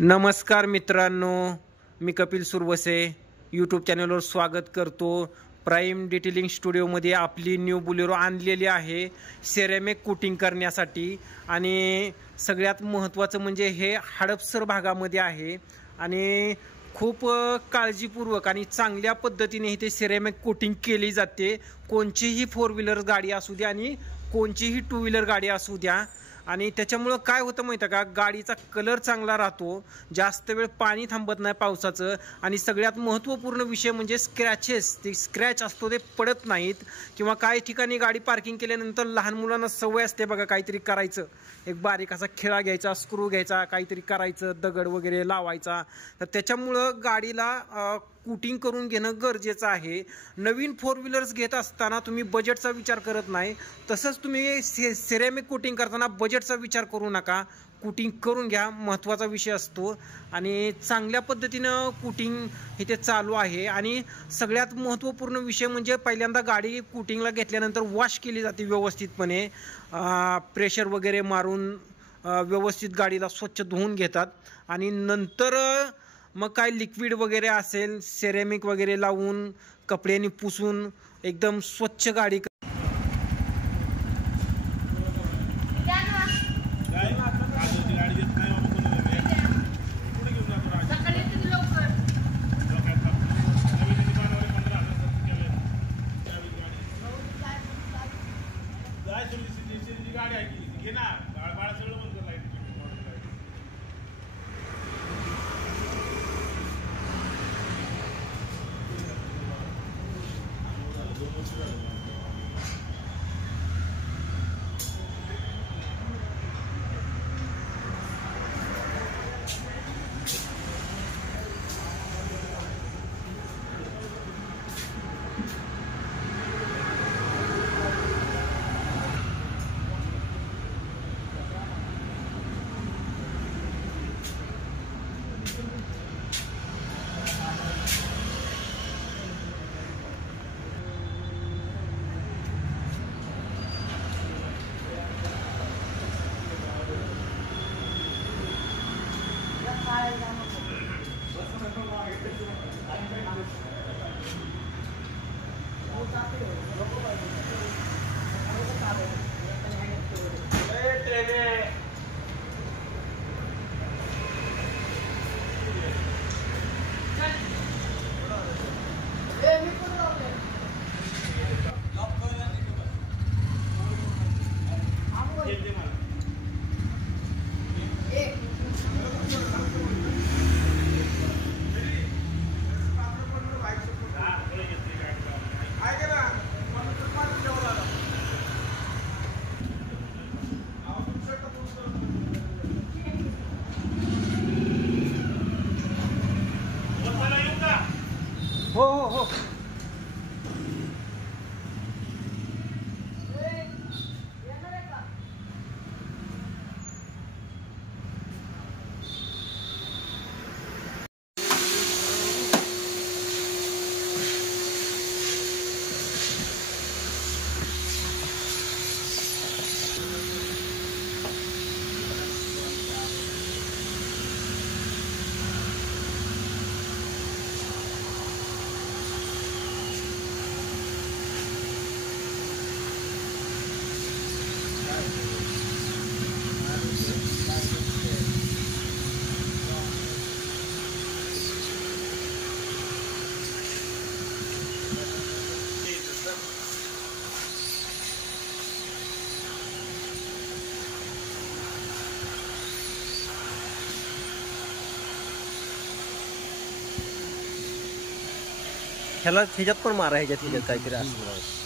नमस्कार मित्रांनो, मी कपिल सुरवसे यूट्यूब चॅनलवर स्वागत करतो। प्राइम डिटेलिंग स्टुडिओमध्ये आपली न्यू बुलेरो आणलेली आहे सेरेमिक कोटिंग करण्यासाठी। आणि सगळ्यात महत्त्वाचं म्हणजे हे हडपसर भागामध्ये आहे आणि खूप काळजीपूर्वक आणि चांगल्या पद्धतीने इथे सेरेमिक कोटिंग केली जाते। कोणतीही फोर व्हीलर गाडी असू द्या आणि कोणतीही टू व्हीलर गाडी असू द्या। आणि त्याच्यामुळे काय होतं माहिती आहे का, गाडीचा कलर चांगला राहतो, जास्त वेळ पाणी थांबत नाही पावसाचं। आणि सगळ्यात महत्त्वपूर्ण विषय म्हणजे स्क्रॅचेस, ते स्क्रॅच असतो ते पडत नाहीत। किंवा काही ठिकाणी गाडी पार्किंग केल्यानंतर लहान मुलांना सवय असते बघा काहीतरी करायचं, एक बारीक असा खिळा घ्यायचा, स्क्रू घ्यायचा, काहीतरी करायचं, दगड वगैरे लावायचा। तर त्याच्यामुळं गाडीला कोटिंग करून घेणं गरजेचं आहे। नवीन फोर व्हीलर्स घेत असताना तुम्ही बजेटचा विचार करत नाही, तसंच तुम्ही सेरेमिक कोटिंग करताना बजेटचा विचार करू नका, कोटिंग करून घ्या, महत्त्वाचा विषय असतो। आणि चांगल्या पद्धतीनं कोटिंग इथे चालू आहे। आणि सगळ्यात महत्त्वपूर्ण विषय म्हणजे पहिल्यांदा गाडी कोटिंगला घेतल्यानंतर वॉश केली जाते व्यवस्थितपणे, प्रेशर वगैरे मारून व्यवस्थित गाडीला स्वच्छ धुवून घेतात। आणि नंतर मग काय लिक्विड वगैरे असेल, सेरेमिक वगैरे लावून कपड्यांनी पुसून एकदम स्वच्छ गाडी हो ह्याला ह्याच्यात पण मारा, ह्याच्यात काहीतरी असं